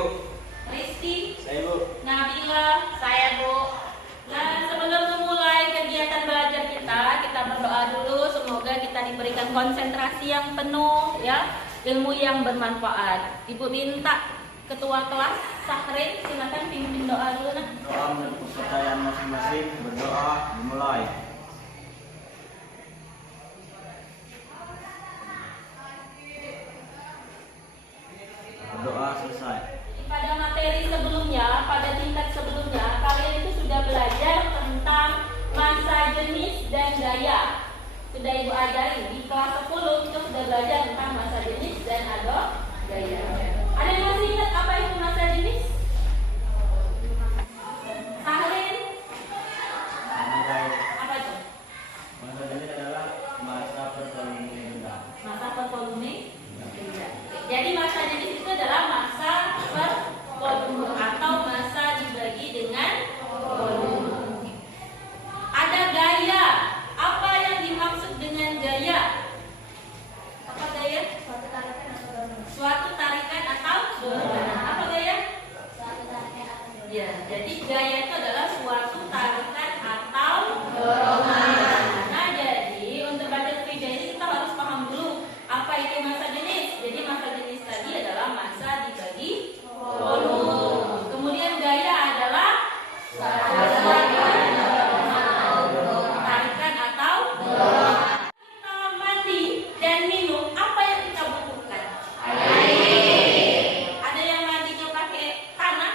Bu. Rizky. Saya Bu. Nabila. Saya Bu. Nah, sebelum memulai kegiatan belajar kita berdoa dulu. Semoga kita diberikan konsentrasi yang penuh, ya, ilmu yang bermanfaat. Ibu minta Ketua kelas Sahrin, silakan pimpin doa dulu. Nah. Doa menurut kepercayaan masing-masing. Berdoa dimulai. Berdoa selesai. Pada materi sebelumnya, pada tingkat sebelumnya, kalian itu sudah belajar tentang masa jenis dan gaya. Sudah Ibu ajari. Di kelas 10 kita sudah belajar tentang masa jenis dan gaya. Ada yang masih ingat apa itu masa jenis? Sahrin? Apa itu? Masa jenis adalah masa pervolume benda. Masa pervolume benda. Jadi masa jenis itu adalah masa pervolume atau masa dibagi dengan volume. Ada gaya. Apa yang dimaksud dengan gaya? Apa gaya? Suatu tarikan atau dorongan. Apa gaya? Ya, jadi gaya itu adalah suatu tarikan atau dorongan. Nah, jadi untuk belajar gaya ini kita harus paham dulu apa itu masa jenis. Jadi masa jenis tadi adalah masa dibagi volume. Kemudian gaya adalah tarikan atau dorongan. Kita mandi dan minum, apa yang kita butuhkan? Ada yang mandinya pakai tanah?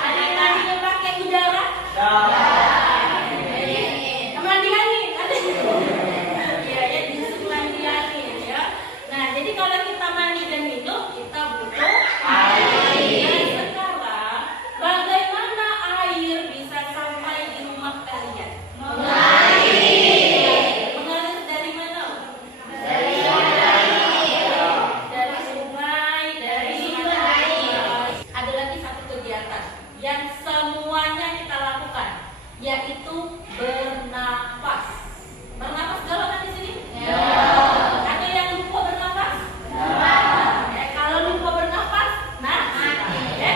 Ada yang mandinya pakai udara? Mandi angin? Ada? Iya, ya, disebut mandi angin, ya. Nah, jadi kalau kita mandi dan minum, kita butuh air. Nah, sekarang bagaimana air bisa sampai di rumah kalian? Mengalir dari mana? Dari sungai, dari ada lagi satu kegiatan yang semuanya kita lakukan, yaitu bernafas. Bernafas galau kan di sini? Ada yang lupa bernafas? Kalau lupa bernafas, nah mati. Oke.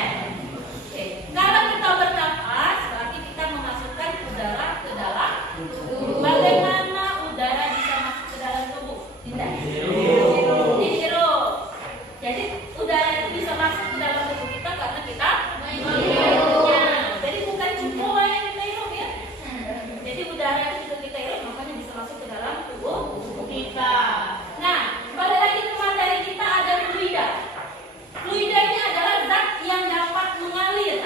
Kalau kita bernafas, berarti kita memasukkan udara ke dalam tubuh. Bagaimana udara bisa masuk ke dalam tubuh? Tidak. Dihirup. Jadi udara itu bisa masuk ke dalam tubuh kita karena kita menghirupnya. Jadi bukan cuma yang kita hirup, ya. Jadi udara yang kita hirup makanya bisa masuk ke dalam tubuh kita. Nah, balik lagi ke materi kita, ada fluida. Fluida ini adalah zat yang dapat mengalir.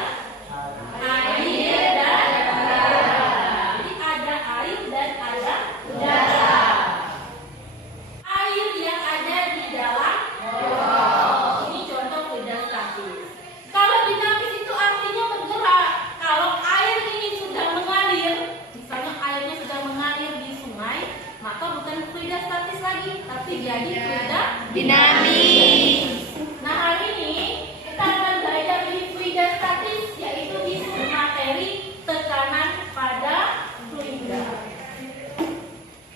Air dan udara. Jadi ada air dan ada udara. Air yang ada di dalam botol. Ini contoh fluida statis. Kalau dinamis itu artinya bergerak. Kalau air ini sudah mengalir, misalnya airnya sudah mengalir di sungai, maka bukan fluida statis lagi, tapi jadi fluida dinamis. Nah, hari ini kita akan belajar di fluida statis, yaitu di materi tekanan pada fluida.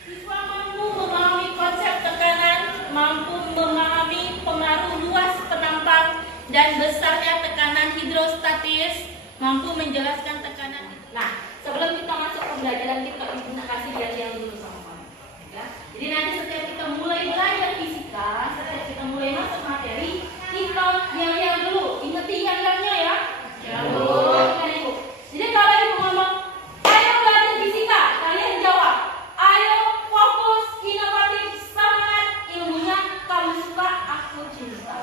Siswa mampu memahami konsep tekanan, mampu memahami pengaruh luas penampang dan besarnya tekanan hidrostatis, mampu menjelaskan tekanan. Nah, sebelum kita masuk pembelajaran kita kasih lihat dulu sama kamu. Ya. Jadi nanti setiap kita mulai belajar fisika, setiap kita mulai masuk materi, kita yel-yel dulu. Ingetin yel-yelnya, ya. Ya, Bu. Ibu. Jadi kalau Ibu ngomong, ayo belajar fisika, kalian jawab, ayo fokus, inovatif, semangat, ilmunya kamu suka, aku cinta.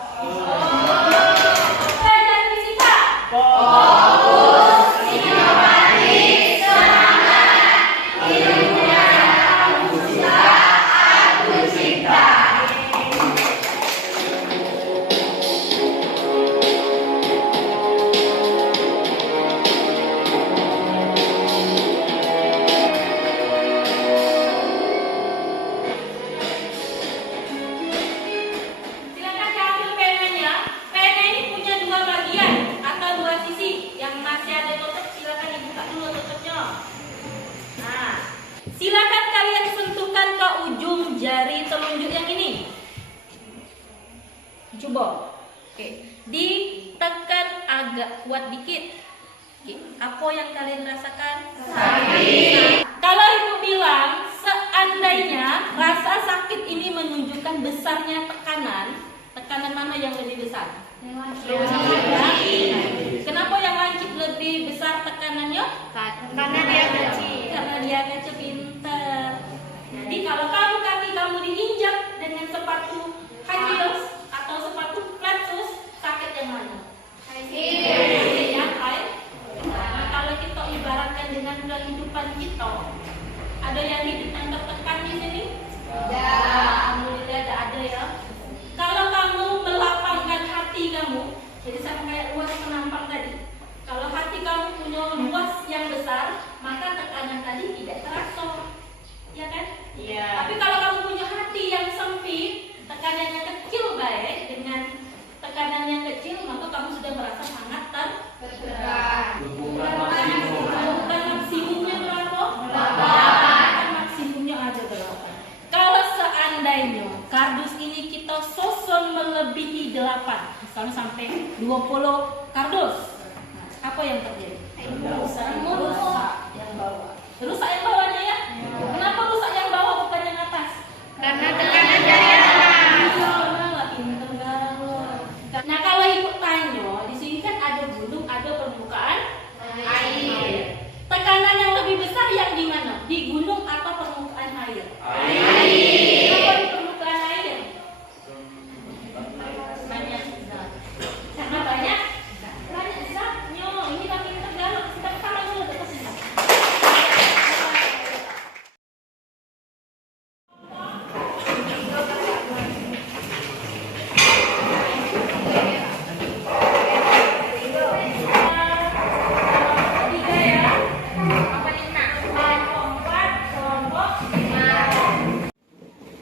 Belajar fisika. Fokus, inovatif, semangat, ilmunya kamu suka, aku cinta. agak kuat dikit. Oke, apa yang kalian rasakan? Sakit. Kalau ibu bilang seandainya rasa sakit ini menunjukkan besarnya tekanan, tekanan mana yang lebih besar? Kenapa yang lancip lebih besar tekanannya? Karena dia kecil. Karena dia kecil, pintar. Jadi kalau kaki kamu diinjak dengan sepatu high heels atau sepatu flat shoes, sakit yang mana? Yang high. Nah, kalau kita ibaratkan dengan kehidupan kita, ada yang hidup yang tertekan di sini? Ya, alhamdulillah ada ya. Kalau kamu melapangkan hati kamu, jadi sama kayak luas penampang tadi. Kalau hati kamu punya luas yang besar, maka tekanan tadi tidak terasa, ya kan? Iya. Tapi kalau kamu punya hati yang sempit, tekanannya kecil baik dengan tekanan yang kecil, maka kamu sudah merasa sangat terberat. Hubungan maksimum. Bukan maksimumnya berapa? 8. Maksimumnya ada berapa? Kalau seandainya kardus ini kita susun melebihi 8, misalnya sampai 20 kardus, nah, apa yang terjadi? Rusak yang bawah. Rusak yang bawahnya ya? Kenapa rusak yang bawah bukan yang atas? Karena tekanan dari atas. Nah, kalau ibu tanya, di sini kan ada gunung, ada permukaan air. Tekanan yang lebih besar yang di mana? Di gunung atau permukaan air? Kenapa di permukaan air? Banyak zat. Karena banyak zatnya. Ini lagi tergalak. Kita sama dulu ke sini.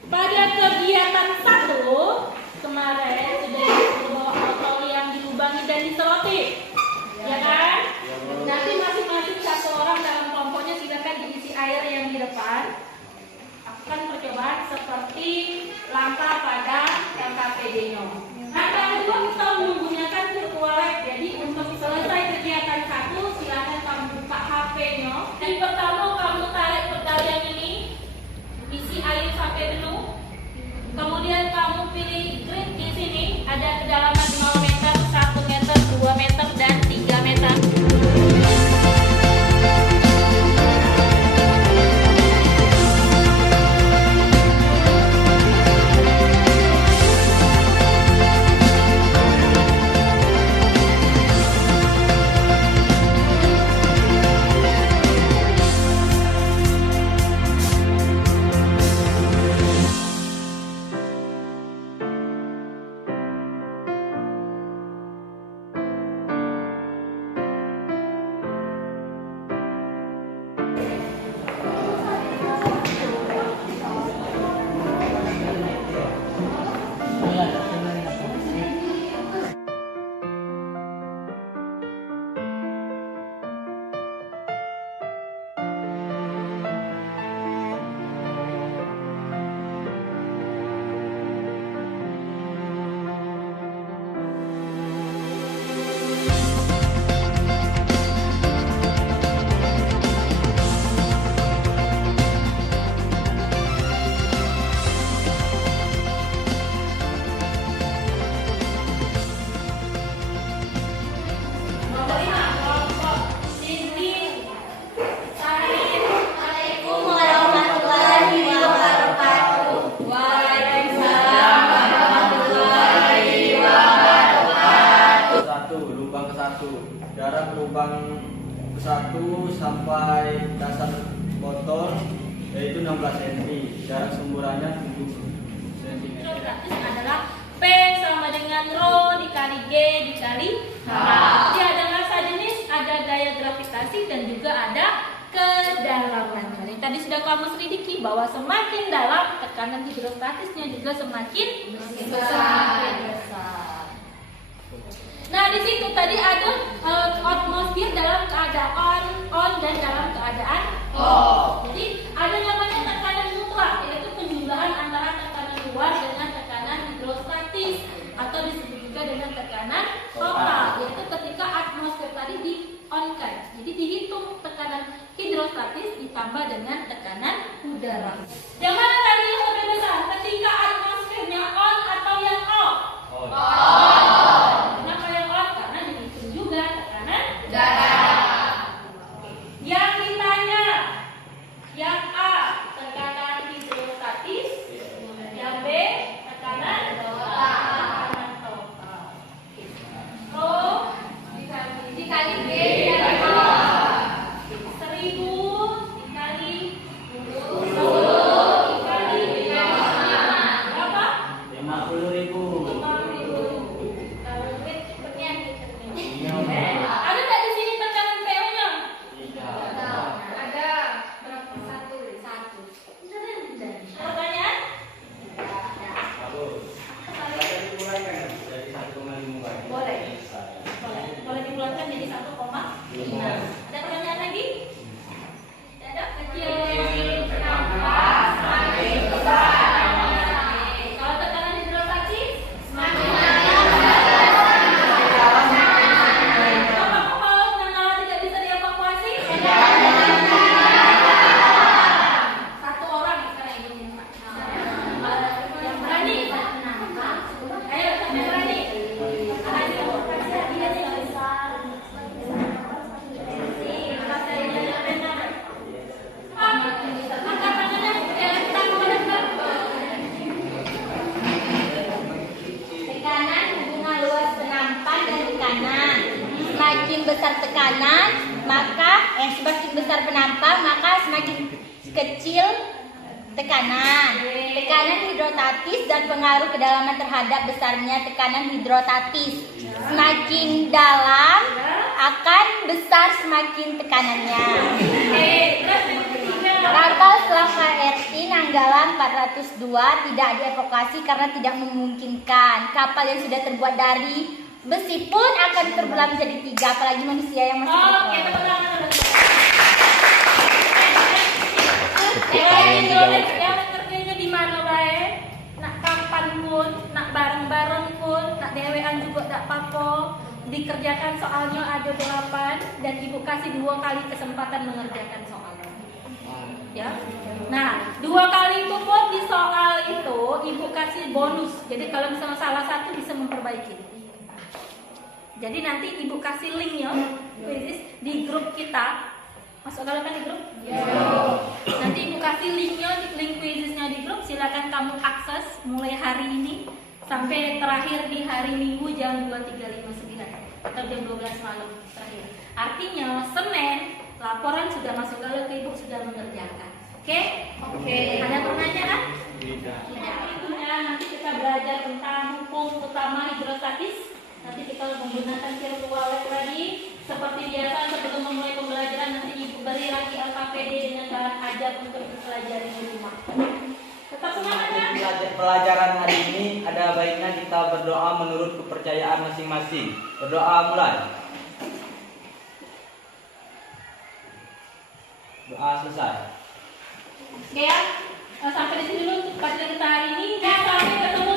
Pada kegiatan 1 kemarin sudah dibawa botol yang dilubangi dan diselotip, ya kan? Nanti masing-masing satu orang dalam kelompoknya silakan diisi air yang di depan. Lakukan percobaan seperti langkah pada LKPD-nya. Langkah kedua kita menggunakan virtual lab. Jadi untuk selesai kegiatan 1 silakan kamu buka HP-nya. Yang pertama kamu tarik pedal yang ini, isi air sampai penuh. Kemudian kamu pilih grid di sini, ada kedalaman 0 meter, 1 meter, 2 meter, dan 3 meter. Jarak lubang ke 1 sampai dasar botol yaitu 16 cm. Jarak semburannya 7 cm. Berarti adalah P sama dengan Rho dikali G dikali H. Jadi ada massa jenis, ada gaya gravitasi, dan juga ada kedalaman. Jadi tadi sudah kamu selidiki bahwa semakin dalam tekanan hidrostatisnya juga semakin besar. Nah, di situ tadi ada atmosfer dalam keadaan on dan dalam keadaan off. Jadi ada namanya tekanan mutlak, yaitu penjumlahan antara tekanan luar dengan tekanan hidrostatis, atau disebut juga dengan tekanan total, yaitu ketika ditambah dengan tekanan udara. Yang mana tadi yang lebih besar? Ketika atmosfernya on atau yang off? Kenapa yang on? Karena dihitung juga tekanan udara. Yang ditanya, yang A tekanan hidrostatis, yang B tekanan total. O dikali B dikali O. 1000 dikali 10 dikali 5. Berapa? 50.000. 50.000. Kalau duit cepetnya gitu. Ada nggak di sini tekanan PO-nya? Ada. Berapa? Satu. Pertanyaan? Bagus. Saya dimulaikan dari 1,5. Boleh. Boleh dibulatkan jadi 1,5. Ada pertanyaan lagi? Tidak ada? Kecil. Nafas semakin besar. Kalau tekanan hidrostatis semakin tidak bisa dievakuasi? Satu orang sekarang ini. Yang berani? Ayo, yang berani. Tekanan hubungan luas penampan dan tekanan. Semakin besar tekanan, semakin besar penampang, maka semakin kecil tekanan. Tekanan hidrostatis dan pengaruh kedalaman terhadap besarnya tekanan hidrostatis. Semakin dalam akan besar semakin tekanannya. Kapal selam KRT Nanggala 402 tidak dievakuasi karena tidak memungkinkan. Kapal yang sudah terbuat dari besi pun akan terbelah menjadi 3, apalagi manusia yang masih hidup. Oke, tepuk tangan dulu. Yang kerjanya di mana bae? Nak kapan pun, nak bareng-bareng pun, nak dewean juga tak apa-apa. Dikerjakan soalnya ada 8 dan ibu kasih 2 kali kesempatan mengerjakan soalnya. Ya. Nah, 2 kali itu pun di soal itu ibu kasih bonus. Jadi kalau misalnya salah satu bisa memperbaiki. Jadi nanti ibu kasih linknya di grup kita. Masuk kalau kan di grup? Ya. Nanti ibu kasih linknya, link quiznya di grup. Silakan kamu akses mulai hari ini sampai terakhir di hari Minggu jam 23.59 atau jam 12 malam terakhir. Artinya Senin laporan sudah masuk kalau ibu sudah mengerjakan. Oke? Ada pertanyaan? Tidak. Itunya nanti kita belajar tentang hukum utama hidrostatis. Nanti kita menggunakan virtual lab lagi. Seperti biasa sebelum memulai pembelajaran nanti ibu beri lagi LKPD dengan bahan ajar untuk dipelajari di rumah. Tetap semangat ya. Pelajaran hari ini ada baiknya kita berdoa menurut kepercayaan masing-masing. Berdoa mulai. Doa selesai. Oke ya. Sampai di sini dulu pelajaran kita hari ini. Dan sampai ketemu